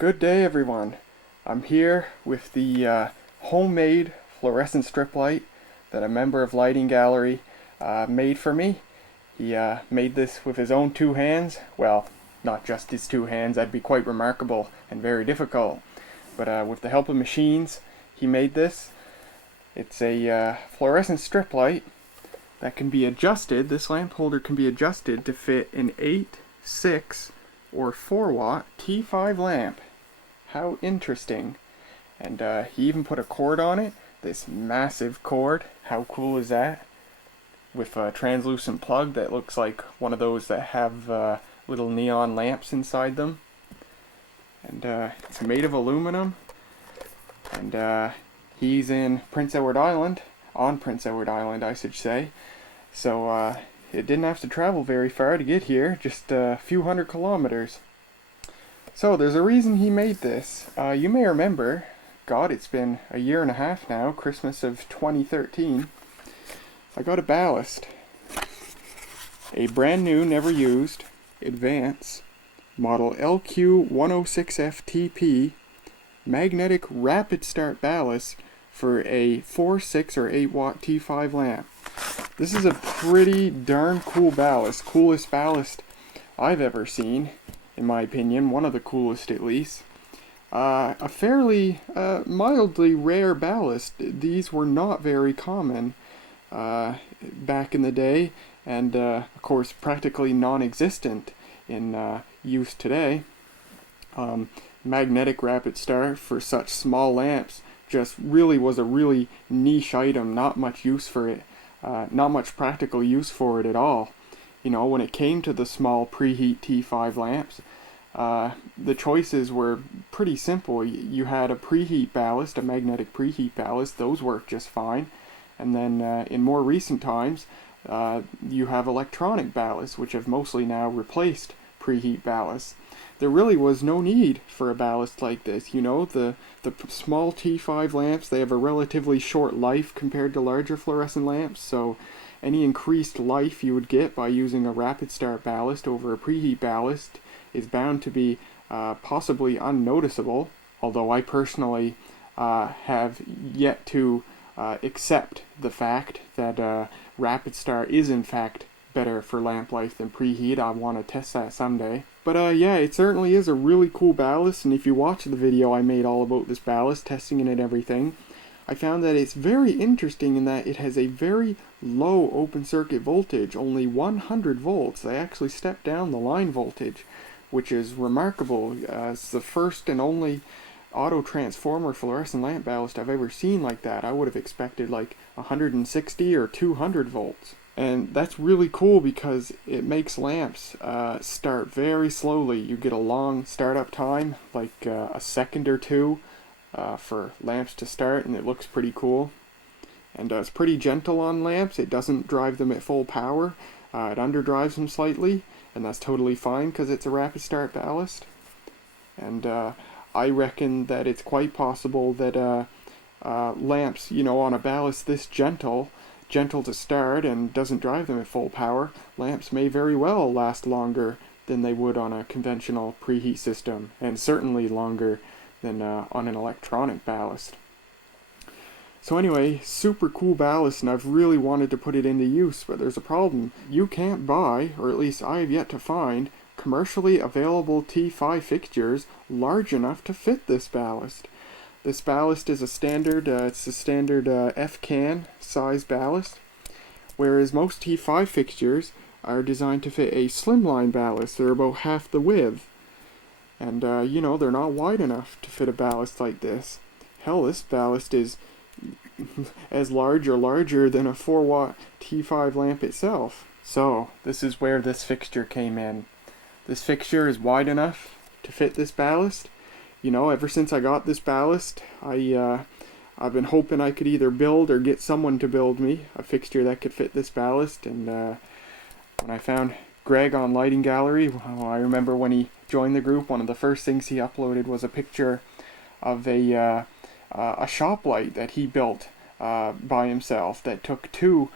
Good day, everyone. I'm here with the homemade fluorescent strip light that a member of Lighting Gallery made for me. He made this with his own two hands. Well, not just his two hands, that'd be quite remarkable and very difficult. But with the help of machines, he made this. It's a fluorescent strip light that can be adjusted. This lamp holder can be adjusted to fit an 8, 6, or 4 watt T5 lamp. How interesting. And he even put a cord on it, this massive cord. How cool is that? With a translucent plug that looks like one of those that have little neon lamps inside them. And it's made of aluminum. And he's in Prince Edward Island, on Prince Edward Island I should say. So it didn't have to travel very far to get here, just a few hundred kilometers. So there's a reason he made this. You may remember, God, it's been a year and a half now, Christmas of 2013. I got a ballast. A brand new, never used, Advance, model LQ106FTP, magnetic rapid start ballast for a 4, 6, or 8 watt T5 lamp. This is a pretty darn cool ballast, coolest ballast I've ever seen. In my opinion, one of the coolest at least. A fairly mildly rare ballast. These were not very common back in the day, and of course practically non-existent in use today. Magnetic rapid start for such small lamps just really was a really niche item, not much use for it, not much practical use for it at all. You know, when it came to the small preheat T5 lamps, the choices were pretty simple. You had a preheat ballast, a magnetic preheat ballast, those work just fine. And then in more recent times, you have electronic ballasts, which have mostly now replaced preheat ballasts. There really was no need for a ballast like this. You know, the small T5 lamps, they have a relatively short life compared to larger fluorescent lamps, so any increased life you would get by using a rapid start ballast over a preheat ballast is bound to be possibly unnoticeable, although I personally have yet to accept the fact that rapid start is in fact better for lamp life than preheat. I want to test that someday. But yeah, it certainly is a really cool ballast, and if you watch the video I made all about this ballast, testing it and everything, I found that it's very interesting in that it has a very low open circuit voltage, only 100 volts. They actually stepped down the line voltage, which is remarkable. It's the first and only auto transformer fluorescent lamp ballast I've ever seen like that. I would have expected like 160 or 200 volts. And that's really cool because it makes lamps start very slowly. You get a long startup time, like a second or two for lamps to start, and it looks pretty cool. And it's pretty gentle on lamps. It doesn't drive them at full power. It underdrives them slightly, and that's totally fine because it's a rapid start ballast. And I reckon that it's quite possible that lamps, you know, on a ballast this gentle to start and doesn't drive them at full power, lamps may very well last longer than they would on a conventional preheat system, and certainly longer than on an electronic ballast. So anyway, super cool ballast, and I've really wanted to put it into use, but there's a problem. You can't buy, or at least I have yet to find, commercially available T5 fixtures large enough to fit this ballast. This ballast is a standard, it's a standard F-can size ballast, whereas most T5 fixtures are designed to fit a slimline ballast. They're about half the width, and you know, they're not wide enough to fit a ballast like this. Hell, this ballast is as large or larger than a 4 watt T5 lamp itself. So this is where this fixture came in. This fixture is wide enough to fit this ballast. You know, ever since I got this ballast, I've been hoping I could either build or get someone to build me a fixture that could fit this ballast. And when I found Greg on Lighting Gallery, well, I remember when he joined the group, one of the first things he uploaded was a picture of a shop light that he built by himself that took two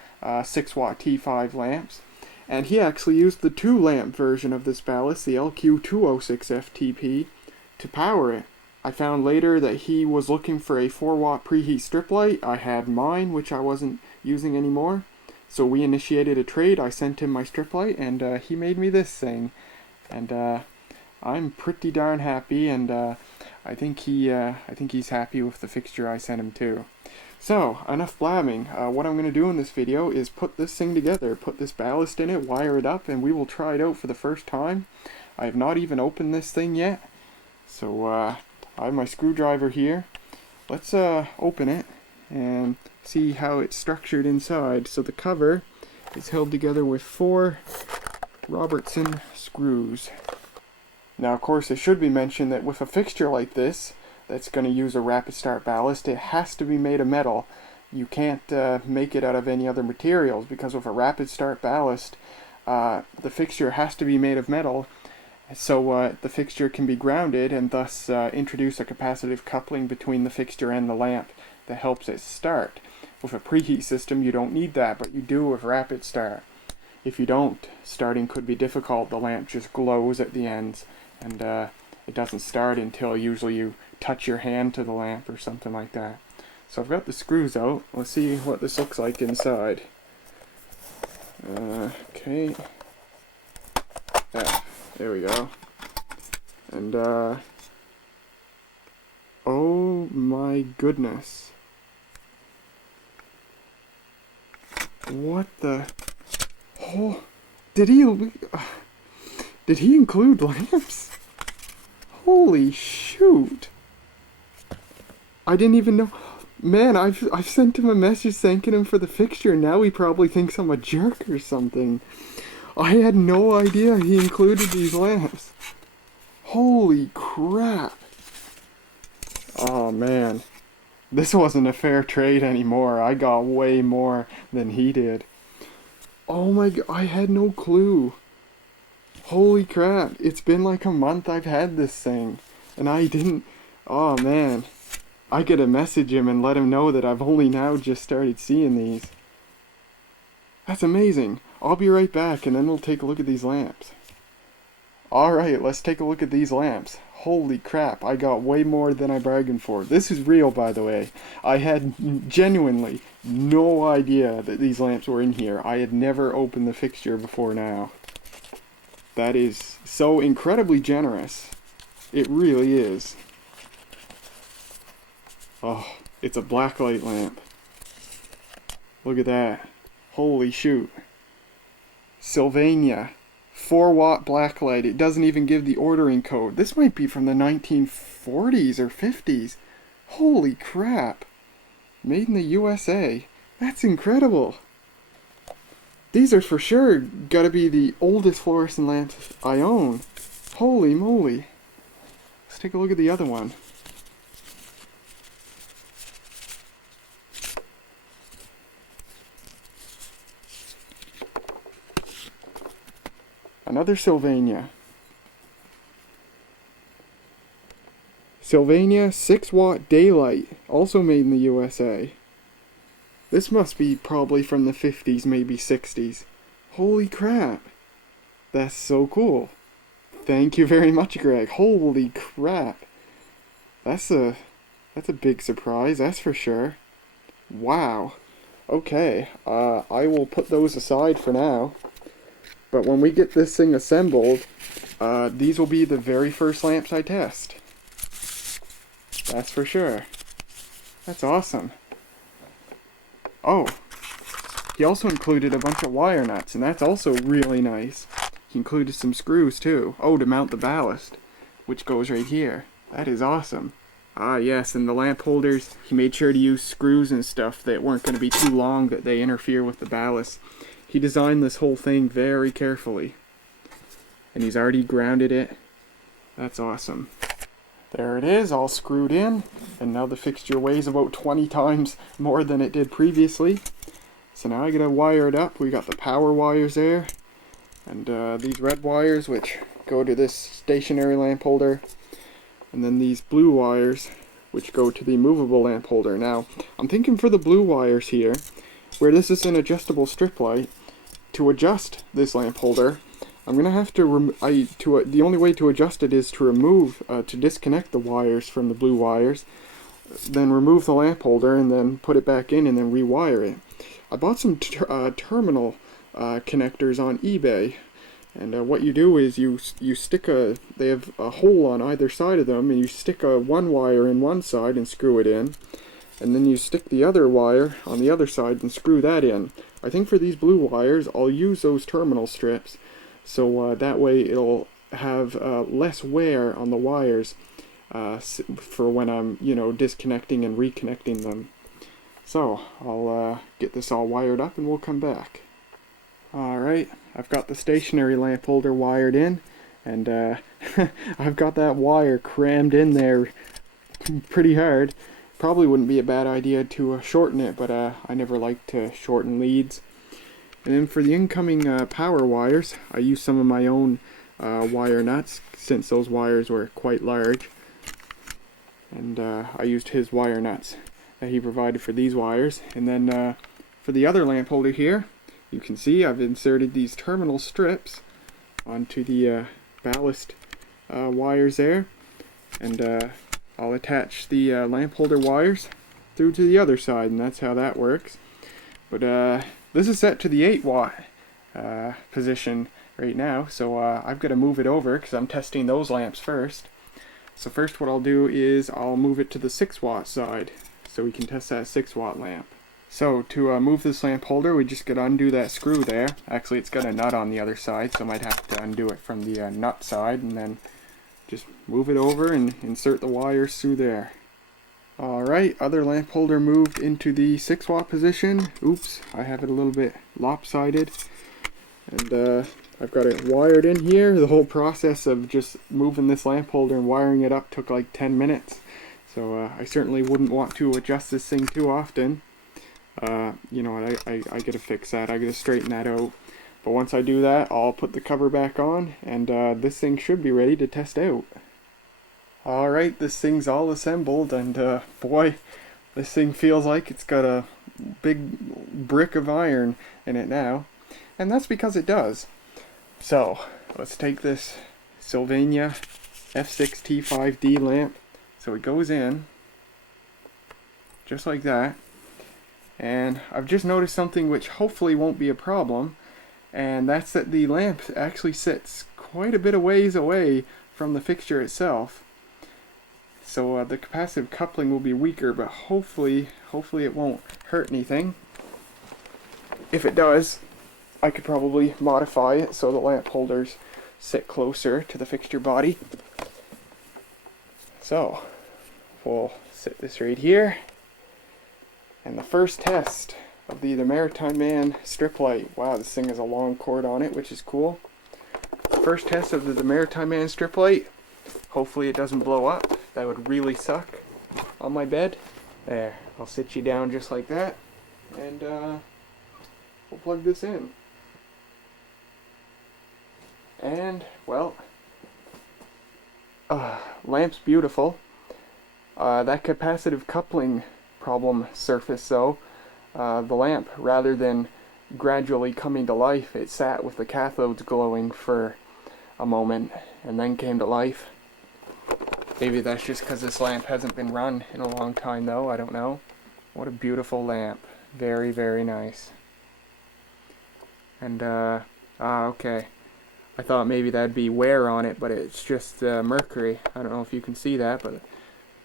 6 watt T5 lamps. And he actually used the 2 lamp version of this ballast, the LQ206FTP, to power it. I found later that he was looking for a 4-watt preheat strip light. I had mine, which I wasn't using anymore. So we initiated a trade. I sent him my strip light, and he made me this thing. And I'm pretty darn happy, and I think he's happy with the fixture I sent him too. So, enough blabbing. What I'm going to do in this video is put this thing together, put this ballast in it, wire it up, and we will try it out for the first time. I have not even opened this thing yet. So, I have my screwdriver here. Let's open it and see how it's structured inside. So the cover is held together with 4 Robertson screws. Now, of course, it should be mentioned that with a fixture like this, that's going to use a rapid start ballast, it has to be made of metal. You can't make it out of any other materials, because with a rapid start ballast, the fixture has to be made of metal, so the fixture can be grounded and thus introduce a capacitive coupling between the fixture and the lamp that helps it start. With a preheat system, you don't need that, but you do with rapid start. If you don't, starting could be difficult. The lamp just glows at the ends, and it doesn't start until usually you touch your hand to the lamp or something like that. So I've got the screws out. Let's see what this looks like inside. Okay. Yeah, there we go. And oh my goodness. What the? Oh, did he include lamps? Holy shoot! I didn't even know. Man, I've sent him a message thanking him for the fixture. Now he probably thinks I'm a jerk or something. I had no idea he included these lamps. Holy crap! Oh man, this wasn't a fair trade anymore. I got way more than he did. Oh my god, I had no clue. Holy crap, it's been like a month I've had this thing, and I didn't. Oh man, I gotta message him and let him know that I've only now just started seeing these. That's amazing. I'll be right back, and then we'll take a look at these lamps. Alright, let's take a look at these lamps. Holy crap, I got way more than I bargained for. This is real, by the way. I had genuinely no idea that these lamps were in here. I had never opened the fixture before now. That is so incredibly generous. It really is. Oh, it's a blacklight lamp. Look at that. Holy shoot. Sylvania. 4-watt blacklight. It doesn't even give the ordering code. This might be from the 1940s or 50s. Holy crap. Made in the USA. That's incredible. These are for sure gotta be the oldest fluorescent lamps I own. Holy moly. Let's take a look at the other one. Another Sylvania. Sylvania 6-watt daylight, also made in the USA. This must be probably from the 50s, maybe 60s. Holy crap. That's so cool. Thank you very much, Greg. Holy crap. That's a big surprise, that's for sure. Wow. Okay, I will put those aside for now. But when we get this thing assembled, these will be the very first lamps I test. That's for sure. That's awesome. Oh, he also included a bunch of wire nuts, and that's also really nice. He included some screws too. Oh, to mount the ballast, which goes right here. That is awesome. Ah yes, and the lamp holders, he made sure to use screws and stuff that weren't going to be too long that they interfere with the ballast. He designed this whole thing very carefully. And he's already grounded it. That's awesome. There it is, all screwed in. And now the fixture weighs about 20 times more than it did previously. So now I gotta wire it up. We got the power wires there. And these red wires, which go to this stationary lamp holder. And then these blue wires, which go to the movable lamp holder. Now, I'm thinking for the blue wires here, where this is an adjustable strip light, to adjust this lamp holder, I'm gonna have to the only way to adjust it is to disconnect the wires from the blue wires, then remove the lamp holder and then put it back in and then rewire it. I bought some terminal connectors on eBay, and what you do is you stick they have a hole on either side of them, and you stick one wire in one side and screw it in, and then you stick the other wire on the other side and screw that in. I think for these blue wires I'll use those terminal strips, so that way it'll have less wear on the wires for when I'm, disconnecting and reconnecting them. So I'll get this all wired up and we'll come back. Alright, I've got the stationary lamp holder wired in, and I've got that wire crammed in there pretty hard. Probably wouldn't be a bad idea to shorten it, but I never like to shorten leads. And then for the incoming power wires, I used some of my own wire nuts, since those wires were quite large. And I used his wire nuts that he provided for these wires. And then for the other lamp holder here, you can see I've inserted these terminal strips onto the ballast wires there, and I'll attach the lamp holder wires through to the other side, and that's how that works. But this is set to the 8-watt position right now, so I've got to move it over because I'm testing those lamps first. So first what I'll do is I'll move it to the 6-watt side so we can test that 6-watt lamp. So to move this lamp holder, we just got to undo that screw there. Actually, it's got a nut on the other side, so I might have to undo it from the nut side, and then just move it over and insert the wires through there. Alright, other lamp holder moved into the 6-watt position. Oops, I have it a little bit lopsided. And I've got it wired in here. The whole process of just moving this lamp holder and wiring it up took like 10 minutes. So I certainly wouldn't want to adjust this thing too often. You know what, I gotta fix that. I gotta straighten that out. But once I do that, I'll put the cover back on, and this thing should be ready to test out. Alright, this thing's all assembled, and boy, this thing feels like it's got a big brick of iron in it now. And that's because it does. So, let's take this Sylvania F6T5D lamp. So it goes in, just like that. And I've just noticed something which hopefully won't be a problem, and that's that the lamp actually sits quite a bit of ways away from the fixture itself. So the capacitive coupling will be weaker, but hopefully it won't hurt anything. If it does, I could probably modify it so the lamp holders sit closer to the fixture body. So we'll sit this right here. And the first test of the Maritime Man strip light. Wow, this thing has a long cord on it, which is cool. First test of the Maritime Man strip light. Hopefully it doesn't blow up. That would really suck on my bed. There, I'll sit you down just like that. And we'll plug this in. And, well, lamp's beautiful. That capacitive coupling problem surface though, the lamp, rather than gradually coming to life, it sat with the cathodes glowing for a moment and then came to life. Maybe that's just because this lamp hasn't been run in a long time though, I don't know. What a beautiful lamp. Very, very nice. And okay, I thought maybe that'd be wear on it, but it's just mercury. I don't know if you can see that, but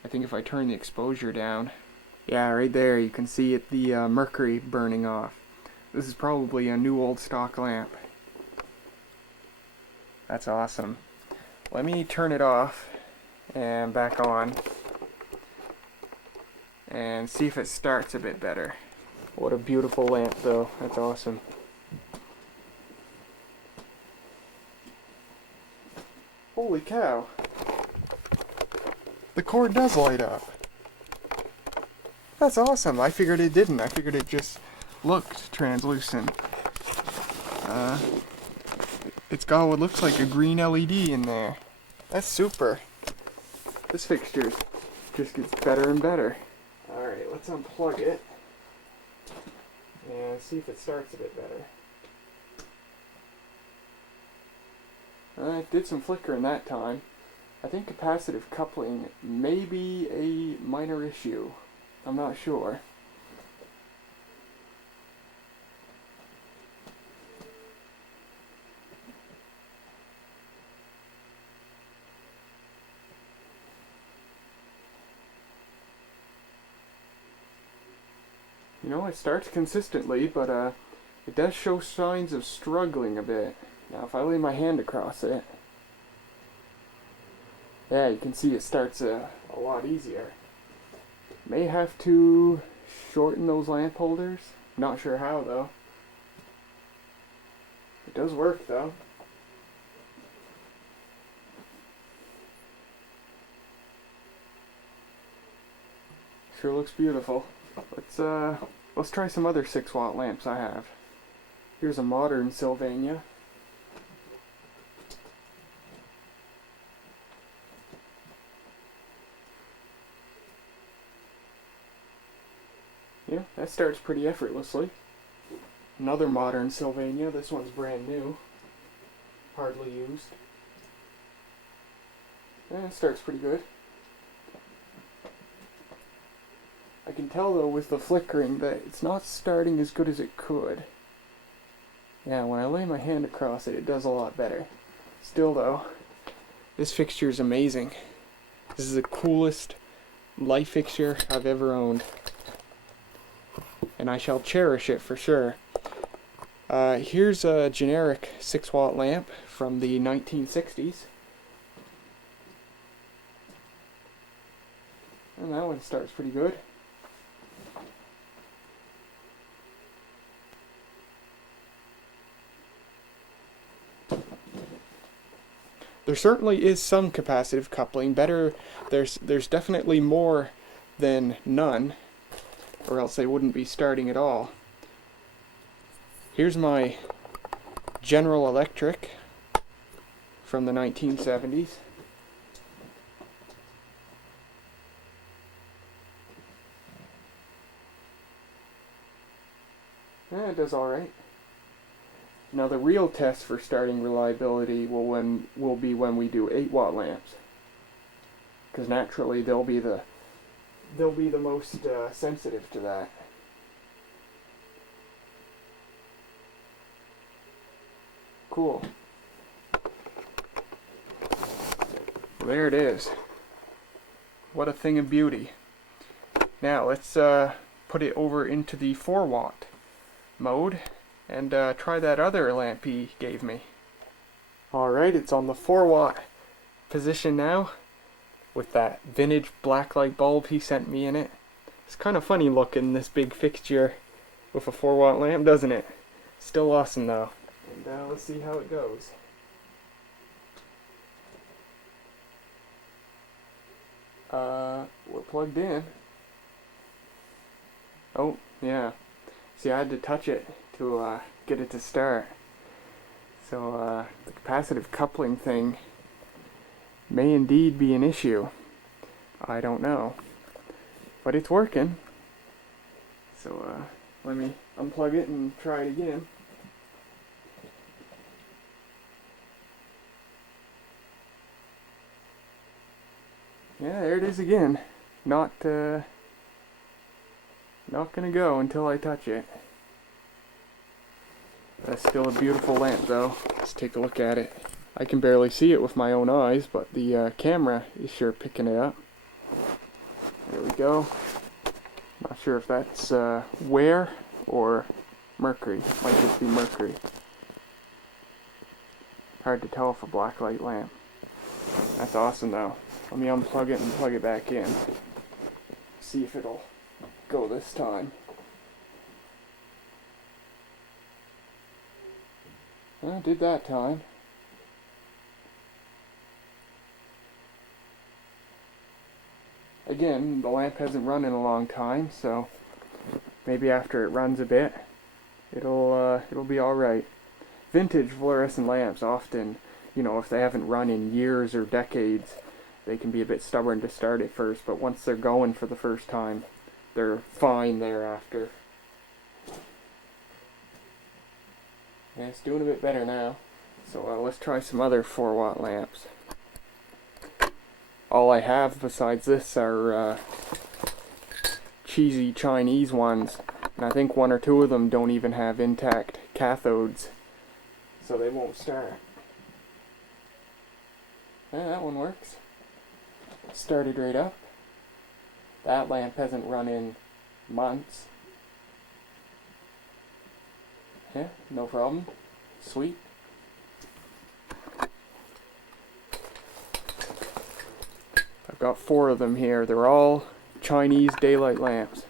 I think if I turn the exposure down, yeah, right there, you can see it, the mercury burning off. This is probably a new old stock lamp. That's awesome. Let me turn it off and back on and see if it starts a bit better. What a beautiful lamp though. That's awesome. Holy cow. The cord does light up. That's awesome. I figured it didn't. I figured it just looked translucent. It's got what looks like a green LED in there. That's super. This fixture just gets better and better. Alright, let's unplug it and see if it starts a bit better. It did some flickering that time. I think capacitive coupling may be a minor issue. I'm not sure. You know, it starts consistently, but it does show signs of struggling a bit. Now if I lay my hand across it, yeah, you can see it starts a lot easier. May have to shorten those lamp holders. Not sure how though. It does work though. Sure looks beautiful. Let's try some other 6-watt lamps I have. Here's a modern Sylvania. Yeah, that starts pretty effortlessly. Another modern Sylvania. This one's brand new. Hardly used. Yeah, it starts pretty good. I can tell though with the flickering that it's not starting as good as it could. Yeah, when I lay my hand across it, it does a lot better. Still though, this fixture is amazing. This is the coolest light fixture I've ever owned. And I shall cherish it for sure. Here's a generic 6-watt lamp from the 1960s. And that one starts pretty good. There certainly is some capacitive coupling. There's definitely more than none, or else they wouldn't be starting at all. Here's my General Electric from the 1970s. Yeah, it does alright. Now the real test for starting reliability will be when we do 8-watt lamps, because naturally they'll be the most sensitive to that. Cool. Well, there it is. What a thing of beauty. Now let's put it over into the 4-watt mode and try that other lamp he gave me. Alright, it's on the 4-watt position now with that vintage blacklight bulb he sent me in it. It's kind of funny looking, this big fixture with a 4-watt lamp, doesn't it? Still awesome though. And let's see how it goes. We're plugged in. Oh, yeah. See, I had to touch it to get it to start. So the capacitive coupling thing may indeed be an issue. I don't know. But it's working. So let me unplug it and try it again. Yeah, there it is again. Not gonna go until I touch it. That's still a beautiful lamp though. Let's take a look at it. I can barely see it with my own eyes, but the camera is sure picking it up. There we go. Not sure if that's wear or mercury. Might just be mercury. Hard to tell for a blacklight lamp. That's awesome though. Let me unplug it and plug it back in. See if it'll go this time. Well, it did that time. Again, the lamp hasn't run in a long time, so maybe after it runs a bit, it'll be alright. Vintage fluorescent lamps often, you know, if they haven't run in years or decades, they can be a bit stubborn to start at first, but once they're going for the first time, they're fine thereafter. Yeah, it's doing a bit better now. So let's try some other 4-watt lamps. All I have besides this are cheesy Chinese ones, and I think 1 or 2 of them don't even have intact cathodes, so they won't start. Yeah, that one works. Started right up. That lamp hasn't run in months. Yeah, no problem. Sweet. I've got 4 of them here. They're all Chinese daylight lamps.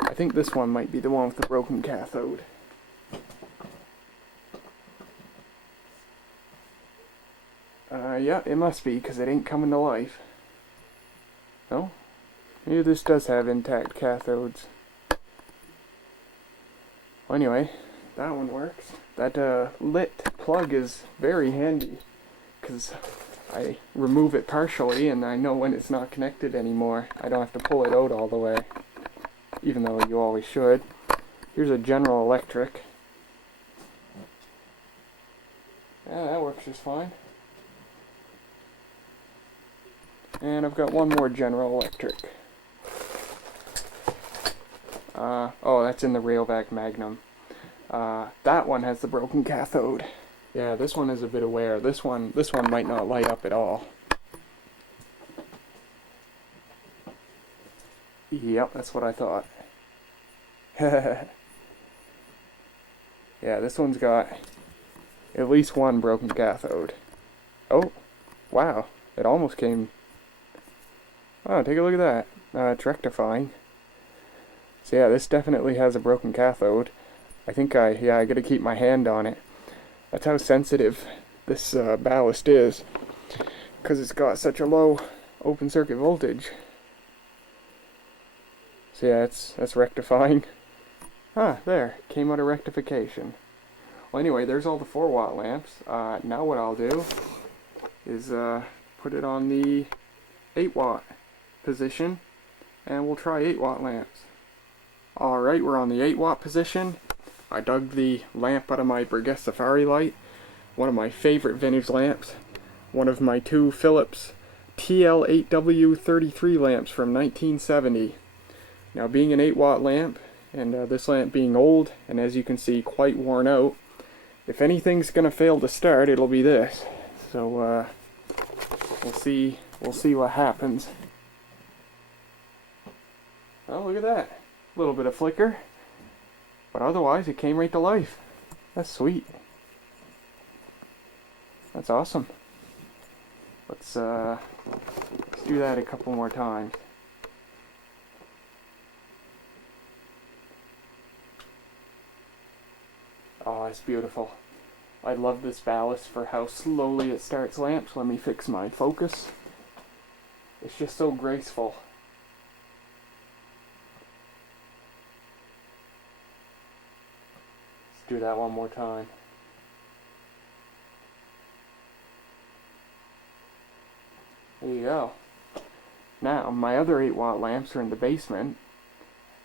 I think this one might be the one with the broken cathode. Yeah, it must be, because it ain't coming to life. No? Maybe this does have intact cathodes. Well, anyway, that one works. That lit plug is very handy, because I remove it partially and I know when it's not connected anymore. I don't have to pull it out all the way, even though you always should. Here's a General Electric. Yeah, that works just fine. And I've got one more General Electric. Oh, that's in the Railvac Magnum. That one has the broken cathode. Yeah, this one is a bit aware. This one might not light up at all. Yep, that's what I thought. Yeah, this one's got at least one broken cathode. Oh, wow, it almost came. Oh, take a look at that. It's rectifying. So yeah, this definitely has a broken cathode. I think I gotta keep my hand on it. That's how sensitive this ballast is, because it's got such a low open circuit voltage. So yeah, that's rectifying. Ah, there, came out of rectification. Well, anyway, there's all the 4-watt lamps. Now what I'll do is put it on the 8-watt position, and we'll try 8-watt lamps. Alright, we're on the 8-watt position. I dug the lamp out of my Burgess Safari light, one of my favorite vintage lamps, one of my 2 Philips TL8W33 lamps from 1970. Now, being an 8-watt lamp, and this lamp being old, and as you can see, quite worn out, if anything's gonna fail to start, it'll be this. So, we'll see what happens. Oh, look at that. A little bit of flicker. But otherwise, it came right to life. That's sweet. That's awesome. Let's do that a couple more times. Oh, it's beautiful. I love this ballast for how slowly it starts lamps. Let me fix my focus. It's just so graceful. Let's do that one more time. There you go. Now, my other 8-watt lamps are in the basement,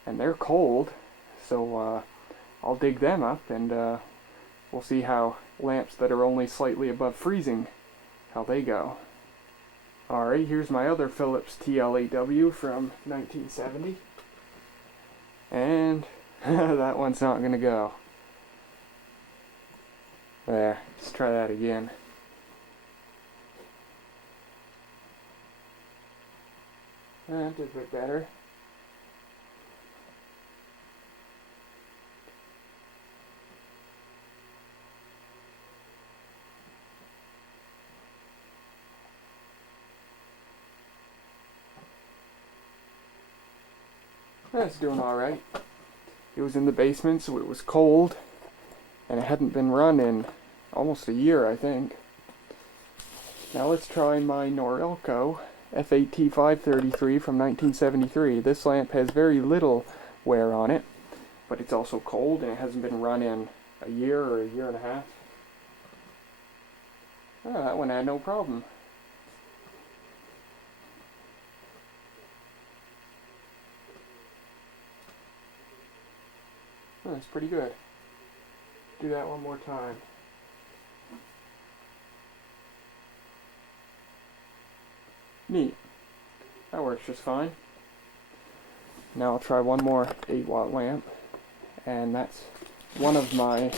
and they're cold, so I'll dig them up, and we'll see how lamps that are only slightly above freezing, how they go. Alright, here's my other Philips TL8W from 1970, and that one's not going to go. There, let's try that again. That did a bit better. That's doing alright. It was in the basement, so it was cold, and it hadn't been run in almost a year, I think. Now let's try my Norelco F8T533 from 1973. This lamp has very little wear on it, but it's also cold, and it hasn't been run in a year or a year and a half. Oh, that one had no problem. Oh, that's pretty good. Do that one more time. Neat. That works just fine. Now I'll try one more 8-watt lamp, and that's one of my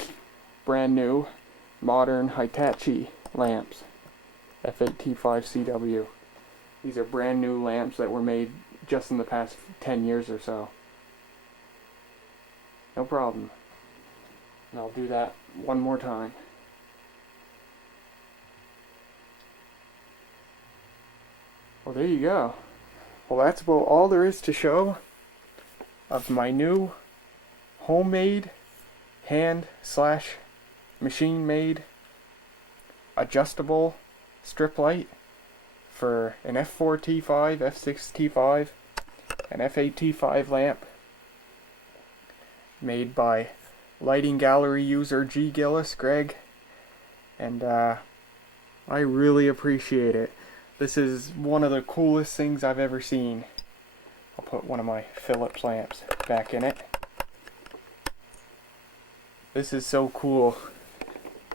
brand new modern Hitachi lamps, F8T5CW. These are brand new lamps that were made just in the past 10 years or so. No problem. And I'll do that one more time. Well, there you go. Well, that's about all there is to show of my new homemade, hand/machine-made adjustable strip light for an F4T5, F6T5, and F8T5 lamp made by lighting gallery user ggillis, Greg, and I really appreciate it. This is one of the coolest things I've ever seen. I'll put one of my Philips lamps back in it. This is so cool.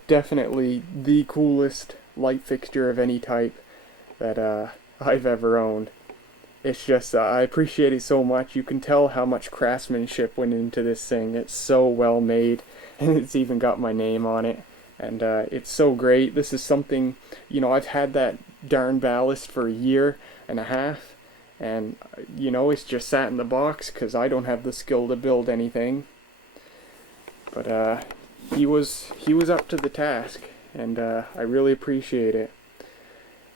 Definitely the coolest light fixture of any type that I've ever owned. It's just, I appreciate it so much. You can tell how much craftsmanship went into this thing. It's so well made, and it's even got my name on it. And it's so great. This is something, you know, I've had that darn ballast for a year and a half. And, you know, it's just sat in the box because I don't have the skill to build anything. But he was up to the task, and I really appreciate it.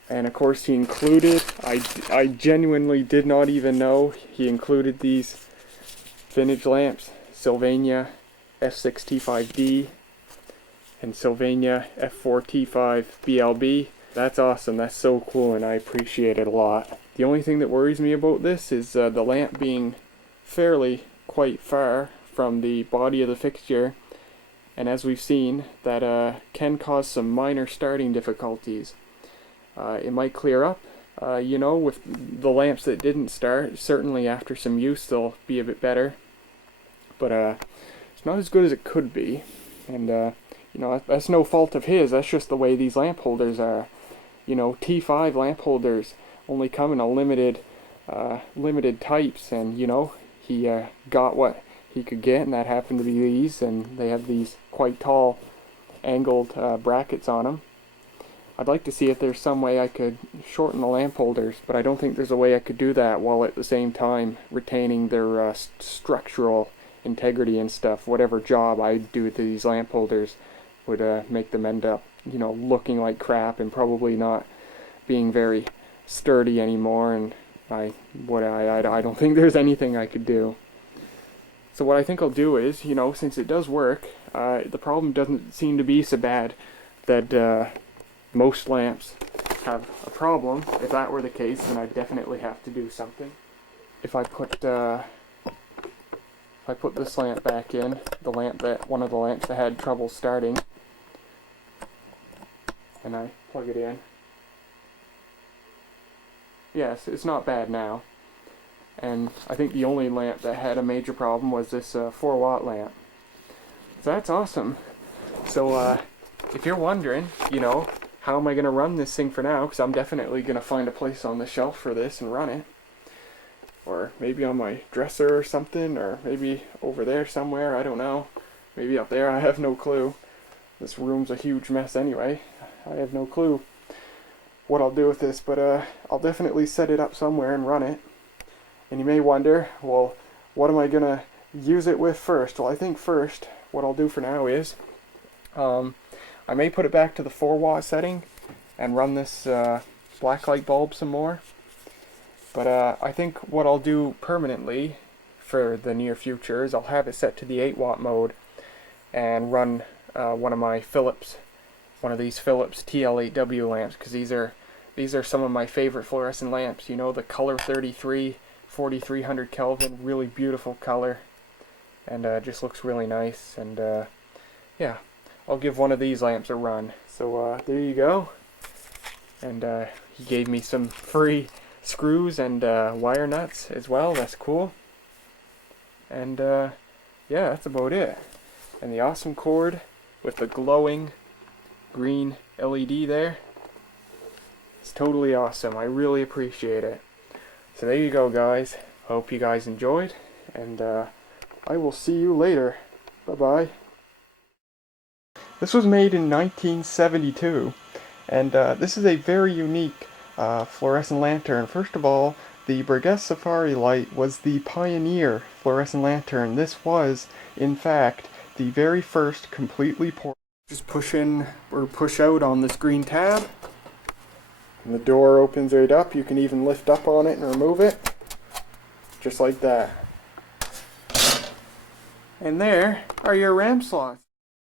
And of course he included, I genuinely did not even know he included these vintage lamps, Sylvania F6T5D and Sylvania F4T5 BLB. That's awesome, that's so cool, and I appreciate it a lot. The only thing that worries me about this is the lamp being fairly quite far from the body of the fixture, and as we've seen, that can cause some minor starting difficulties. It might clear up, you know, with the lamps that didn't start. Certainly after some use they'll be a bit better, but it's not as good as it could be, and you know, that's no fault of his, that's just the way these lamp holders are. You know, T5 lamp holders only come in a limited types, and you know, he got what he could get, and that happened to be these, and they have these quite tall angled brackets on them. I'd like to see if there's some way I could shorten the lamp holders, but I don't think there's a way I could do that while at the same time retaining their structural integrity and stuff. Whatever job I do to these lamp holders would make them end up, you know, looking like crap and probably not being very sturdy anymore, and I don't think there's anything I could do. So what I think I'll do is, you know, since it does work, the problem doesn't seem to be so bad that most lamps have a problem. If that were the case, then I'd definitely have to do something. If I put this lamp back in, one of the lamps that had trouble starting, and I plug it in, yes, it's not bad now. And I think the only lamp that had a major problem was this 4-watt lamp. So that's awesome. So if you're wondering, you know, how am I going to run this thing for now, because I'm definitely going to find a place on the shelf for this and run it. Or maybe on my dresser or something, or maybe over there somewhere, I don't know. Maybe up there, I have no clue. This room's a huge mess anyway. I have no clue what I'll do with this, but I'll definitely set it up somewhere and run it. And you may wonder, well, what am I going to use it with first? Well, I think first, what I'll do for now is, I may put it back to the 4-watt setting and run this black light bulb some more. But I think what I'll do permanently for the near future is I'll have it set to the 8-watt mode and run one of these Philips TL8W lamps, because these are some of my favorite fluorescent lamps. You know, the color 33, 4300 Kelvin, really beautiful color, and just looks really nice. And yeah, I'll give one of these lamps a run. So there you go. And he gave me some free screws and wire nuts as well. That's cool. And yeah, that's about it. And the awesome cord with the glowing green LED there. It's totally awesome. I really appreciate it. So there you go, guys. Hope you guys enjoyed, and I will see you later. Bye-bye. This was made in 1972, and this is a very unique fluorescent lantern. First of all, the Burgess Safari light was the pioneer fluorescent lantern. This was, in fact, the very first completely portable. Just push in or push out on this green tab, and the door opens right up. You can even lift up on it and remove it, just like that. And there are your RAM slots.